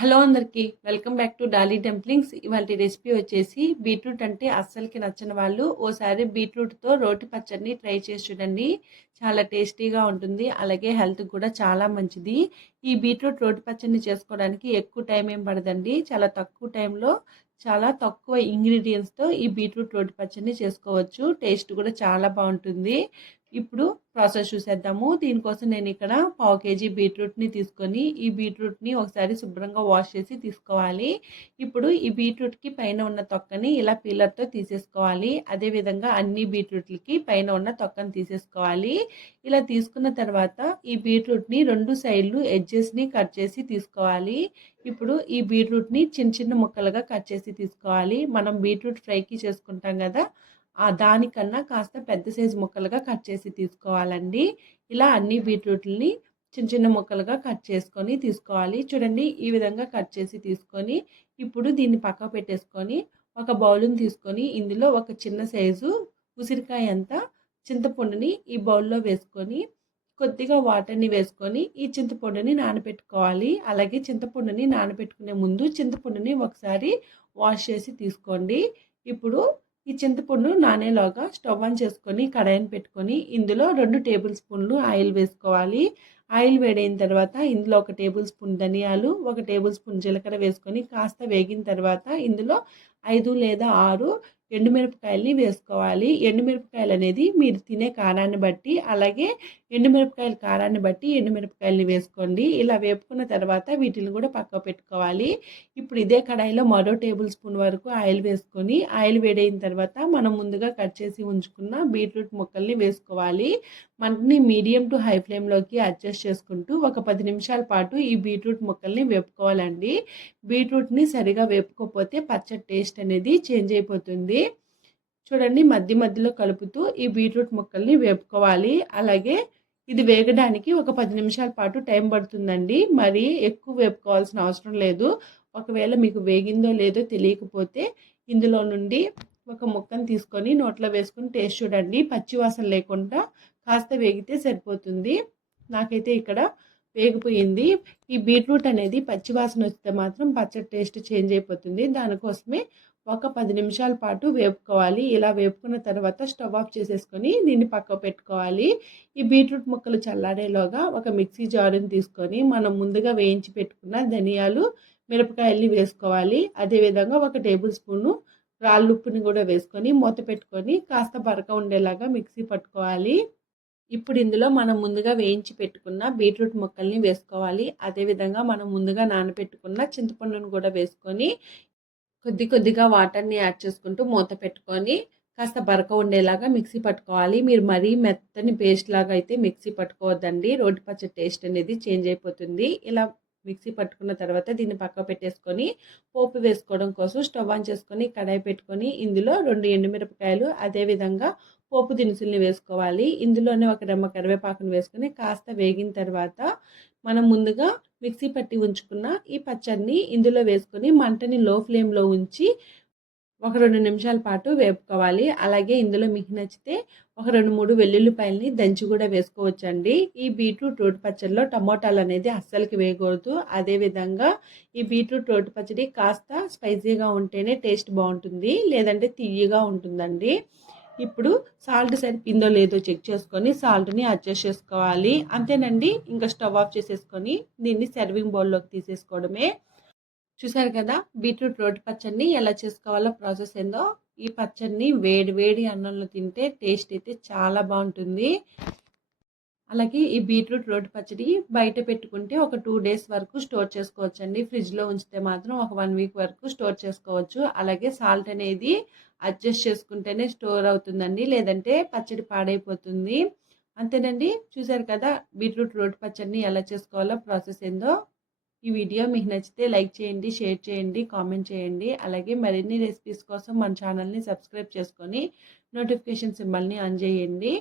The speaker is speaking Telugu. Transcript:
హలో అందరికీ welcome back to Dolly dumplings. ఇవాళ రెసిపీ వచ్చేసి బీట్రూట్ అంటే అస్సలకి నచ్చని వాళ్ళు ఓసారి బీట్రూట్తో రోటి పచ్చడిని ట్రై చేసి చూడండి. చాలా టేస్టీగా ఉంటుంది, అలాగే హెల్త్కి కూడా చాలా మంచిది. ఈ బీట్రూట్ రోటి పచ్చడిని చేసుకోవడానికి ఎక్కువ టైం ఏం పడదండి. చాలా తక్కువ టైంలో చాలా తక్కువ ఇంగ్రీడియంట్స్తో ఈ బీట్రూట్ రోటి పచ్చడిని చేసుకోవచ్చు. టేస్ట్ కూడా చాలా బాగుంటుంది. ఇప్పుడు ప్రాసెస్ చూసేద్దాము. దీనికోసం నేను ఇక్కడ పావు కేజీ బీట్రూట్ని తీసుకొని ఈ బీట్రూట్ని ఒకసారి శుభ్రంగా వాష్ చేసి తీసుకోవాలి. ఇప్పుడు ఈ బీట్రూట్కి పైన ఉన్న తొక్కని ఇలా పీలర్తో తీసేసుకోవాలి. అదేవిధంగా అన్ని బీట్రూట్లకి పైన ఉన్న తొక్కని తీసేసుకోవాలి. ఇలా తీసుకున్న తర్వాత ఈ బీట్రూట్ని రెండు సైడ్లు ఎడ్జెస్ని కట్ చేసి తీసుకోవాలి. ఇప్పుడు ఈ బీట్రూట్ని చిన్న చిన్న ముక్కలుగా కట్ చేసి తీసుకోవాలి. మనం బీట్రూట్ ఫ్రైకి చేసుకుంటాం కదా, దానికన్నా కాస్త పెద్ద సైజు ముక్కలుగా కట్ చేసి తీసుకోవాలండి. ఇలా అన్ని బీట్రూట్లని చిన్న చిన్న ముక్కలుగా కట్ చేసుకొని తీసుకోవాలి. చూడండి, ఈ విధంగా కట్ చేసి తీసుకొని ఇప్పుడు దీన్ని పక్కకు పెట్టేసుకొని ఒక బౌల్ని తీసుకొని ఇందులో ఒక చిన్న సైజు ఉసిరికాయ అంతా చింతపండుని ఈ బౌల్లో వేసుకొని కొద్దిగా వాటర్ని వేసుకొని ఈ చింతపండుని నానబెట్టుకోవాలి. అలాగే చింతపండుని నానబెట్టుకునే ముందు చింతపండుని ఒకసారి వాష్ చేసి తీసుకోండి. ఇప్పుడు ఈ చింతపండు నానేలాగా స్టవ్ ఆన్ చేసుకొని కడాయిని పెట్టుకొని ఇందులో 2 టేబుల్ స్పూన్లు ఆయిల్ వేసుకోవాలి. ఆయిల్ వేడైన తర్వాత ఇందులో 1 టేబుల్ స్పూన్ ధనియాలు, 1 టేబుల్ స్పూన్ జీలకర్ర వేసుకొని కాస్త వేగిన తర్వాత ఇందులో 5 లేదా 6 ఎండుమిరపకాయలని వేసుకోవాలి. ఎండుమిరపకాయలు అనేది మీరు తినే కారాన్ని బట్టి, అలాగే ఎండుమిరపకాయల కారాన్ని బట్టి ఎండుమిరపకాయలని వేసుకోండి. ఇలా వేపుకున్న తర్వాత వీటిని కూడా పక్కకు పెట్టుకోవాలి. ఇప్పుడు ఇదే కడాయిలో మరో టేబుల్ స్పూన్ వరకు ఆయిల్ వేసుకొని ఆయిల్ వేడైన తర్వాత మనం ముందుగా కట్ చేసి ఉంచుకున్న బీట్రూట్ ముక్కల్ని వేసుకోవాలి. మంటని మీడియం టు హై ఫ్లేమ్లోకి అడ్జస్ట్ చేసుకుంటూ ఒక 10 నిమిషాల పాటు ఈ బీట్రూట్ ముక్కల్ని వేపుకోవాలండి. బీట్రూట్ని సరిగా వేపుకోకపోతే పచ్చడి టేస్ట్ అనేది చేంజ్ అయిపోతుంది. చూడండి, మధ్యలో కలుపుతూ ఈ బీట్రూట్ ముక్కల్ని వేపుకోవాలి. అలాగే ఇది వేగడానికి ఒక 10 నిమిషాల పాటు టైం పడుతుందండి. మరి ఎక్కువ వేపుకోవాల్సిన అవసరం లేదు. ఒకవేళ మీకు వేగిందో లేదో తెలియకపోతే ఇందులో నుండి ఒక ముక్కను తీసుకొని నోట్లో వేసుకొని టేస్ట్ చూడండి. పచ్చివాసన లేకుండా కాస్త వేగితే సరిపోతుంది. నాకైతే ఇక్కడ వేగిపోయింది. ఈ బీట్రూట్ అనేది పచ్చివాసన వస్తే మాత్రం పచ్చడి టేస్ట్ చేంజ్ అయిపోతుంది. దానికోసమే ఒక 10 నిమిషాల పాటు వేపుకోవాలి. ఇలా వేపుకున్న తర్వాత స్టవ్ ఆఫ్ చేసేసుకొని దీన్ని పక్కకు పెట్టుకోవాలి. ఈ బీట్రూట్ ముక్కలు చల్లారేలోగా ఒక మిక్సీ జారుని తీసుకొని మనం ముందుగా వేయించి పెట్టుకున్న ధనియాలు, మిరపకాయల్ని వేసుకోవాలి. అదేవిధంగా 1 టేబుల్ స్పూను రాళ్ళుప్పుని కూడా వేసుకొని మూత పెట్టుకొని కాస్త బరక ఉండేలాగా మిక్సీ పట్టుకోవాలి. ఇప్పుడు ఇందులో మనం ముందుగా వేయించి పెట్టుకున్న బీట్రూట్ ముక్కల్ని వేసుకోవాలి. అదేవిధంగా మనం ముందుగా నానబెట్టుకున్న చింతపండును కూడా వేసుకొని కొద్దిగా వాటర్ని యాడ్ చేసుకుంటూ మూత పెట్టుకొని కాస్త బరక ఉండేలాగా మిక్సీ పట్టుకోవాలి. మీరు మరీ మెత్తని పేస్ట్ లాగా అయితే మిక్సీ పట్టుకోవద్దండి. రోటి పచ్చడి టేస్ట్ అనేది చేంజ్ అయిపోతుంది. ఇలా మిక్సీ పట్టుకున్న తర్వాత దీన్ని పక్క పెట్టేసుకొని పోపు వేసుకోవడం కోసం స్టవ్ ఆన్ చేసుకొని కడాయి పెట్టుకొని ఇందులో 2 ఎండుమిరపకాయలు, అదేవిధంగా పోపు దినుసుల్ని వేసుకోవాలి. ఇందులోనే ఒక రెమ్మ కరివేపాకును వేసుకొని కాస్త వేగిన తర్వాత మనం ముందుగా మిక్సీ పట్టి ఉంచుకున్న ఈ పచ్చడిని ఇందులో వేసుకొని మంటని లో ఫ్లేమ్లో ఉంచి ఒక 2 నిమిషాల పాటు వేపుకోవాలి. అలాగే ఇందులో మీకు నచ్చితే ఒక 2-3 వెల్లుల్లిపాయలని దంచి కూడా వేసుకోవచ్చండి. ఈ బీట్రూట్ రోటి పచ్చడిలో టమోటాలు అనేది అస్సలకి వేయకూడదు. అదేవిధంగా ఈ బీట్రూట్ రోటి పచ్చడి కాస్త స్పైసీగా ఉంటేనే టేస్ట్ బాగుంటుంది, లేదంటే తియ్యగా ఉంటుందండి. ఇప్పుడు సాల్ట్ సరిపోయిందో లేదో చెక్ చేసుకొని సాల్ట్ని అడ్జస్ట్ చేసుకోవాలి. అంతేనండి, ఇంకా స్టవ్ ఆఫ్ చేసేసుకొని దీన్ని సర్వింగ్ బౌల్లోకి తీసేసుకోవడమే. చూసారు కదా బీట్రూట్ రోటి పచ్చడిని ఎలా చేసుకోవాలో ప్రాసెస్ ఏందో. ఈ పచ్చడిని వేడి అన్నంలో తింటే టేస్ట్ అయితే చాలా బాగుంటుంది. అలాగే ఈ బీట్రూట్ రోటి పచ్చడి బయట పెట్టుకుంటే ఒక 2 డేస్ వరకు స్టోర్ చేసుకోవచ్చండి. ఫ్రిడ్జ్లో ఉంచితే మాత్రం ఒక 1 వీక్ వరకు స్టోర్ చేసుకోవచ్చు. అలాగే సాల్ట్ అనేది అడ్జస్ట్ చేసుకుంటేనే స్టోర్ అవుతుందండి, లేదంటే పచ్చడి పాడైపోతుంది. అంతేనండి, చూసారు కదా బీట్రూట్ రోటి పచ్చడిని ఎలా చేసుకోవాలో ప్రాసెస్ ఏందో. ఈ వీడియో మీకు నచ్చితే లైక్ చేయండి, షేర్ చేయండి, కామెంట్ చేయండి. అలాగే మరిన్ని రెసిపీస్ కోసం మన ఛానల్ని సబ్స్క్రైబ్ చేసుకొని నోటిఫికేషన్ సింబల్ని ఆన్ చేయండి.